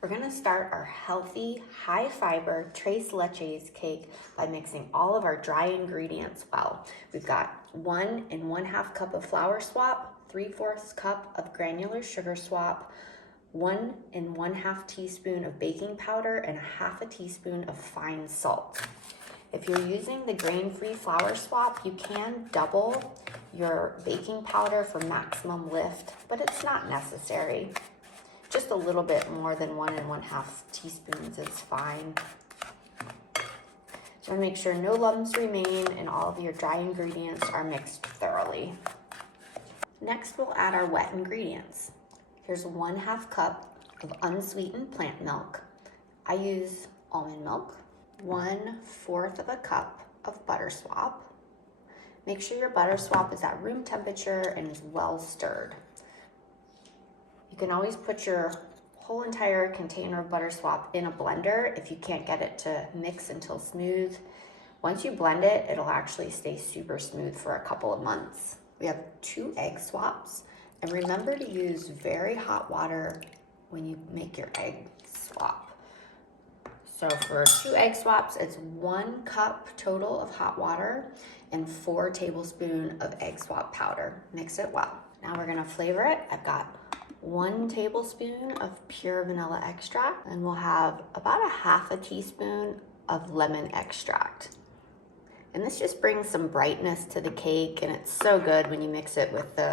We're gonna start our healthy, high fiber Tres Leches cake by mixing all of our dry ingredients well. We've got 1 1/2 cup of flour swap, 3/4 cup of granular sugar swap, 1 1/2 teaspoon of baking powder, and 1/2 teaspoon of fine salt. If you're using the grain-free flour swap, you can double your baking powder for maximum lift, but it's not necessary. Just a little bit more than 1 1/2 teaspoons is fine. So make sure no lumps remain and all of your dry ingredients are mixed thoroughly. Next, we'll add our wet ingredients. Here's 1/2 cup of unsweetened plant milk. I use almond milk. 1/4 of a cup of butter swap. Make sure your butter swap is at room temperature and is well stirred. You can always put your whole entire container of butter swap in a blender if you can't get it to mix until smooth. Once you blend it, it'll actually stay super smooth for a couple of months. We have 2 egg swaps, and remember to use very hot water when you make your egg swap. So for 2 egg swaps, it's 1 cup total of hot water and 4 tablespoons of egg swap powder. Mix it well. Now we're gonna flavor it. I've got 1 tablespoon of pure vanilla extract, and we'll have about 1/2 teaspoon of lemon extract. And this just brings some brightness to the cake, and it's so good when you mix it with the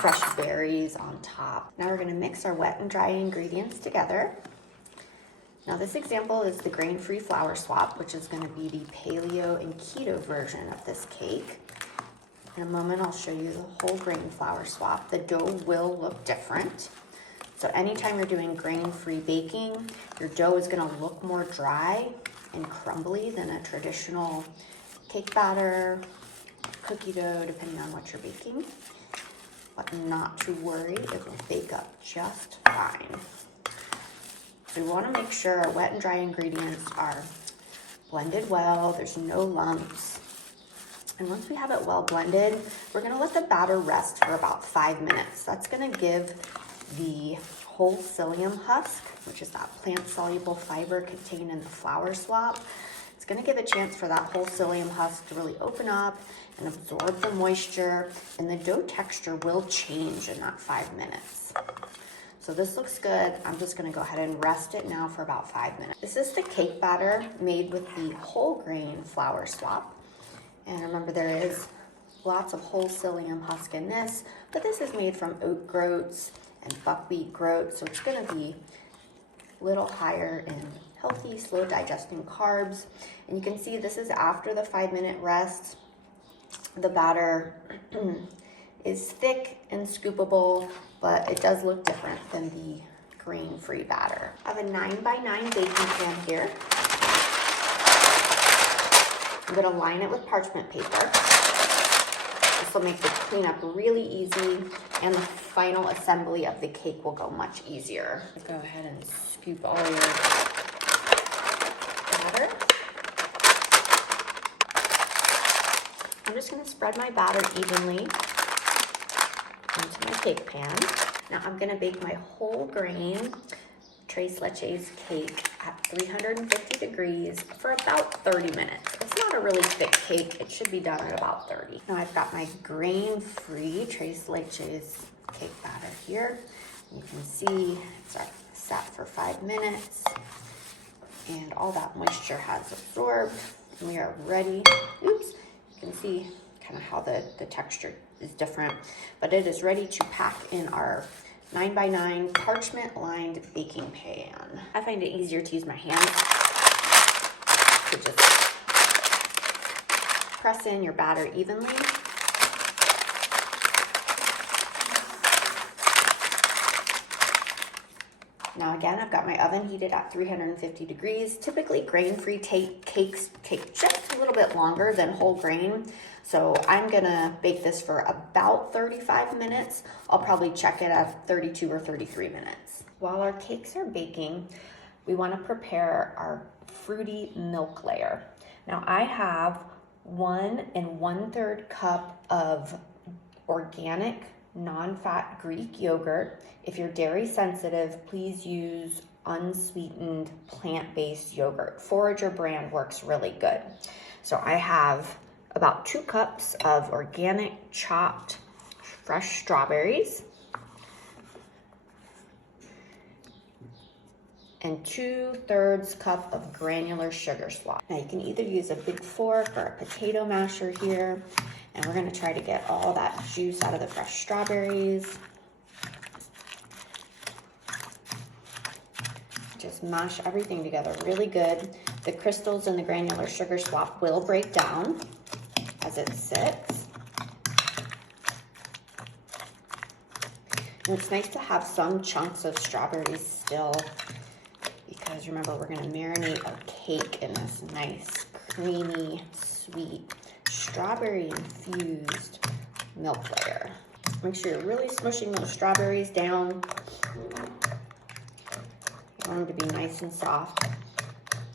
fresh berries on top. Now we're gonna mix our wet and dry ingredients together. Now this example is the grain-free flour swap, which is gonna be the Paleo and Keto version of this cake. In a moment, I'll show you the whole grain flour swap. The dough will look different. So anytime you're doing grain-free baking, your dough is gonna look more dry and crumbly than a traditional cake batter, cookie dough, depending on what you're baking. But not to worry, it will bake up just fine. So we wanna make sure our wet and dry ingredients are blended well, there's no lumps. And once we have it well blended, we're gonna let the batter rest for about 5 minutes. That's gonna give the whole psyllium husk, which is that plant-soluble fiber contained in the flour swap, it's gonna give a chance for that whole psyllium husk to really open up and absorb the moisture, and the dough texture will change in that 5 minutes. So this looks good. I'm just gonna go ahead and rest it now for about 5 minutes. This is the cake batter made with the whole grain flour swap. And remember, there is lots of whole psyllium husk in this, but this is made from oat groats and buckwheat groats, so it's gonna be a little higher in healthy, slow digesting carbs. And you can see this is after the 5-minute rest. The batter is thick and scoopable, but it does look different than the grain-free batter. I have a 9x9 baking pan here. I'm gonna line it with parchment paper. This will make the cleanup really easy, and the final assembly of the cake will go much easier. Go ahead and scoop all your batter. I'm just gonna spread my batter evenly into my cake pan. Now I'm gonna bake my whole grain Tres Leches cake at 350 degrees for about 30 minutes. It's not a really thick cake. It should be done at about 30. Now I've got my grain-free Tres Leches cake batter here. You can see it's sat for 5 minutes and all that moisture has absorbed, and we are ready. Oops, you can see kind of how the texture is different, but it is ready to pack in our 9x9 parchment lined baking pan. I find it easier to use my hands to just press in your batter evenly. Now again, I've got my oven heated at 350 degrees. Typically grain-free cakes take just a little bit longer than whole grain. So I'm gonna bake this for about 35 minutes. I'll probably check it at 32 or 33 minutes. While our cakes are baking, we wanna prepare our fruity milk layer. Now I have 1 1/3 cup of organic non-fat Greek yogurt. If you're dairy sensitive, please use unsweetened plant-based yogurt. Forager brand works really good. So I have about 2 cups of organic chopped fresh strawberries and 2/3 cup of granular sugar swap. Now you can either use a big fork or a potato masher here, and we're gonna try to get all that juice out of the fresh strawberries. Just mash everything together really good. The crystals in the granular sugar swap will break down as it sits. And it's nice to have some chunks of strawberries still, because remember, we're gonna marinate our cake in this nice, creamy, sweet, strawberry-infused milk layer. Make sure you're really smushing those strawberries down. You want them to be nice and soft.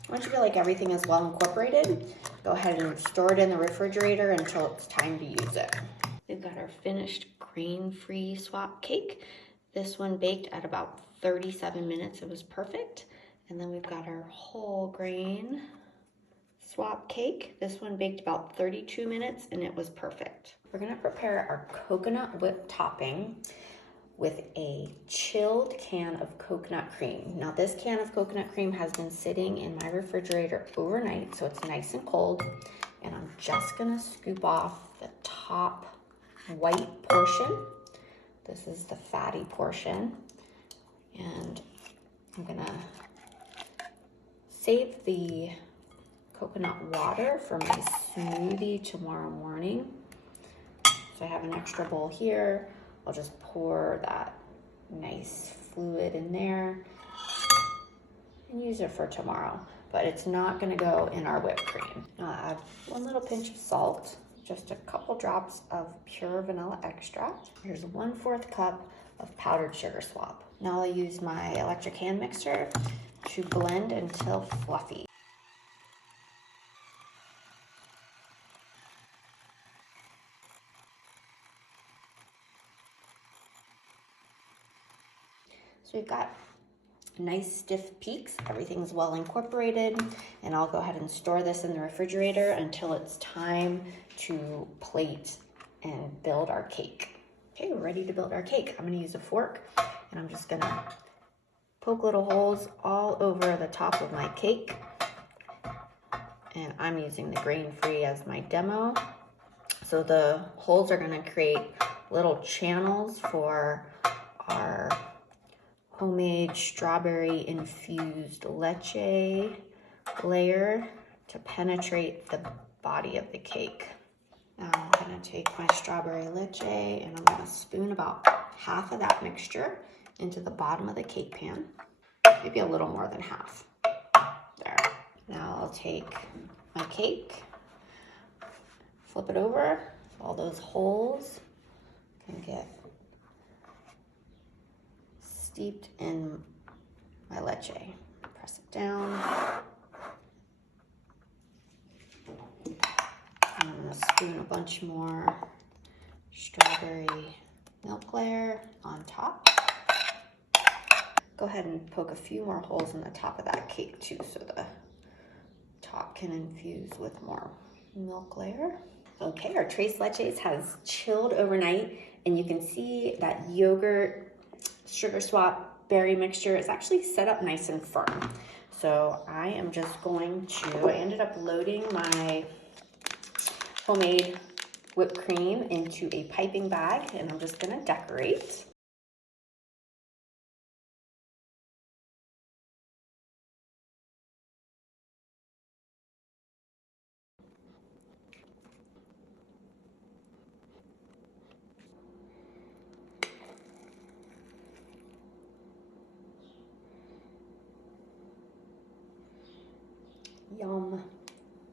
Once you feel like everything is well incorporated, go ahead and store it in the refrigerator until it's time to use it. We've got our finished grain-free swap cake. This one baked at about 37 minutes. It was perfect. And then we've got our whole grain swap cake. This one baked about 32 minutes and it was perfect. We're gonna prepare our coconut whipped topping with a chilled can of coconut cream. Now this can of coconut cream has been sitting in my refrigerator overnight, so it's nice and cold. And I'm just gonna scoop off the top white portion. This is the fatty portion. And I'm gonna save the coconut water for my smoothie tomorrow morning. So I have an extra bowl here. I'll just pour that nice fluid in there and use it for tomorrow. But it's not gonna go in our whipped cream. I'll add 1 little pinch of salt, just a couple drops of pure vanilla extract. Here's 1/4 cup of powdered sugar swap. Now I'll use my electric hand mixer to blend until fluffy. So we've got nice stiff peaks, everything's well incorporated, and I'll go ahead and store this in the refrigerator until it's time to plate and build our cake. Okay, we're ready to build our cake. I'm gonna use a fork and I'm just gonna poke little holes all over the top of my cake. And I'm using the grain-free as my demo. So the holes are gonna create little channels for our homemade strawberry infused leche layer to penetrate the body of the cake. Now I'm gonna take my strawberry leche and I'm gonna spoon about half of that mixture into the bottom of the cake pan, maybe a little more than half. There. Now I'll take my cake, flip it over, so all those holes can get steeped in my leche. Press it down. I'm gonna spoon a bunch more strawberry milk layer on top. Go ahead and poke a few more holes in the top of that cake too, so the top can infuse with more milk layer. Okay, our Tres Leches has chilled overnight, and you can see that yogurt sugar swap berry mixture is actually set up nice and firm. So I am just going to, I ended up loading my homemade whipped cream into a piping bag, and I'm just gonna decorate.